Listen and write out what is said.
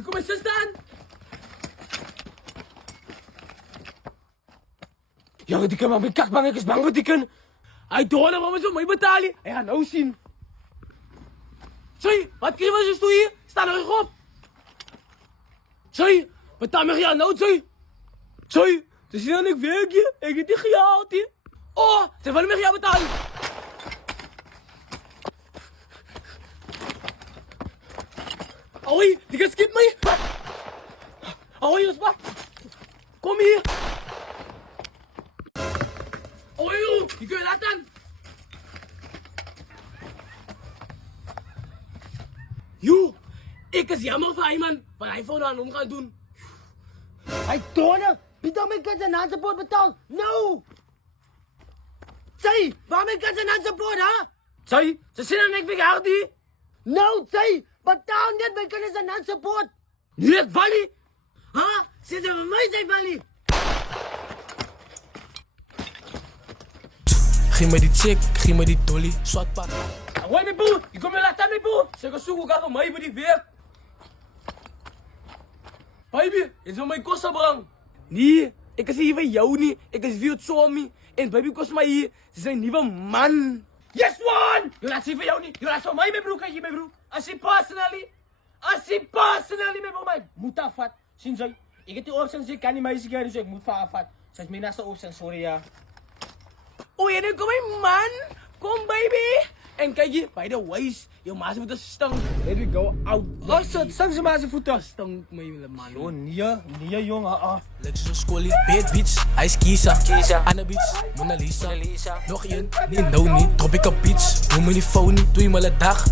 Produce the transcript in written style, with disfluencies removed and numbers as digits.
Hier kom mijn zus aan. Jongen, die kan maar mijn kakbang, ik is bang voor die kan. Hij doorn waarom zo mij betalen. Hij gaat nou zien. Sorry, wat krijg je van hier? Sta er weer op. Sorry, betaal me ja nou, sorry. Sorry, ze zien dat ik werk hier. Ik heb die gehaald hier. Oh, ze willen me ja betalen. Oei, die kan skip mij. Oei, Osma. Kom hier. Oei, die kun je laten. Joe, ik is jammer van hij man. Van hij voor aan om gaan doen. Hij tonen! Wie dan mijn kind zijn handsupport betaald? No! Say, waarom mijn kind zijn handsupport, hè? Sorry, ze zien aan ik vergaat die. No, say, betaal niet mijn kind zijn handsupport! Nu het Valley. Huh? Zitten we mij zijn Valley? Geef me die chick, geef me die dolly, zwart pak. Hoi, mijn broer. Je komt me laten, mijn broer. Zeg eens hoe gaat van mij bij die weer. Baby, is van mijn kosten brang. Nee, ik is hier van jou niet. Ik is veel Tommy. En baby kost mij hier. Ze zijn nieuwe man. Yes, one! Je laat zien van jou niet. Je laat van mij, mijn broer. Kijk je, mijn broer. Als je personally, mijn broer, mij moet afvat. Zien zij. Ik heb die options, ik kan niet meisje gaan, dus ik moet van afvat. Zij is mijn naast de options, sorry ja. Oh, en dan kom mijn man. Kom, baby. En kijk je, by the ways, je maas voeten stank. Let me go out. Oh, stank ze maas voeten. Stank, mijn man. Oh, nee, jongen. Lexus Scully, Beat Beats, Ice Kisa, Anna Beats, Mona Lisa. Nog één, nee, no niet. Drop ik op beats, noem me die phony, doe je maar een dag.